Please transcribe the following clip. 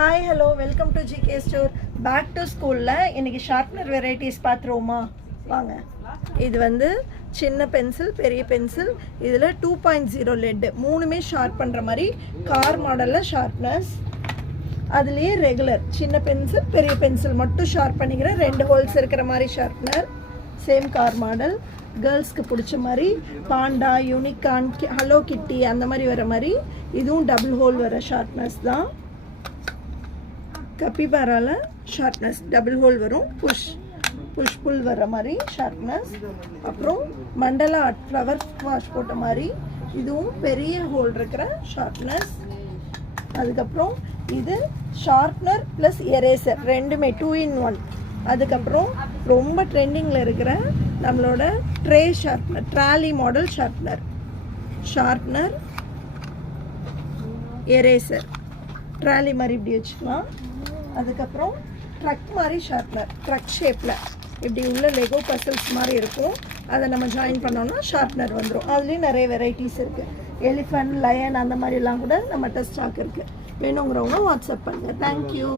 Hi hello welcome to GK store. Back to ஸ்கூலில் இன்றைக்கி sharpener varieties பார்த்துருவோமா வாங்க. இது வந்து சின்ன பென்சில், பெரிய பென்சில், இதில் 2.0 லெட்டு மூணுமே ஷார்ப் பண்ணுற மாதிரி கார் மாடலில் ஷார்ப்னஸ். அதுலேயே ரெகுலர் சின்ன பென்சில், பெரிய பென்சில் மட்டும் ஷார்ப் பண்ணிக்கிற 2 ஹோல்ஸ் இருக்கிற மாதிரி ஷார்ப்னர். Same car model. கேர்ள்ஸ்க்கு பிடிச்ச மாதிரி பாண்டா, யூனிகார்ன், ஹலோ கிட்டி அந்த மாதிரி வர மாதிரி இதுவும் டபுள் ஹோல் வர ஷார்ப்னஸ் தான். கப்பிபாரால ஷார்ப்னஸ் டபுள் ஹோல் வரும். புஷ் புல் வர மாதிரி ஷார்ப்னஸ். அப்புறம் மண்டலா ஆர்ட் ஃப்ளவர் வாஷ் போட்ட மாதிரி இதுவும் பெரிய ஹோல் இருக்கிற ஷார்ப்னஸ். அதுக்கப்புறம் இது ஷார்ப்னர் ப்ளஸ் எரேசர் ரெண்டுமே 2 in 1. அதுக்கப்புறம் ரொம்ப ட்ரெண்டிங்கில் இருக்கிற நம்மளோட tray sharpener, trolley model sharpener eraser trolley மாதிரி இப்படி வச்சுக்கலாம். அதுக்கப்புறம் ட்ரக் மாதிரி ஷார்ப்னர், ட்ரக் ஷேப்பில் இப்படி உள்ள லெகோ பசல்ஸ் மாதிரி இருக்கும். அதை நம்ம ஜாயின் பண்ணோம்னா ஷார்ப்னர் வந்துடும். அதுலேயும் நிறைய வெரைட்டிஸ் இருக்குது. எலிஃபண்ட், லயன் அந்த மாதிரிலாம் கூட நம்மகிட்ட ஸ்டாக் இருக்குது. வேணுங்கிறவங்க வாட்ஸ்அப் பண்ணுங்கள். தேங்க்யூ.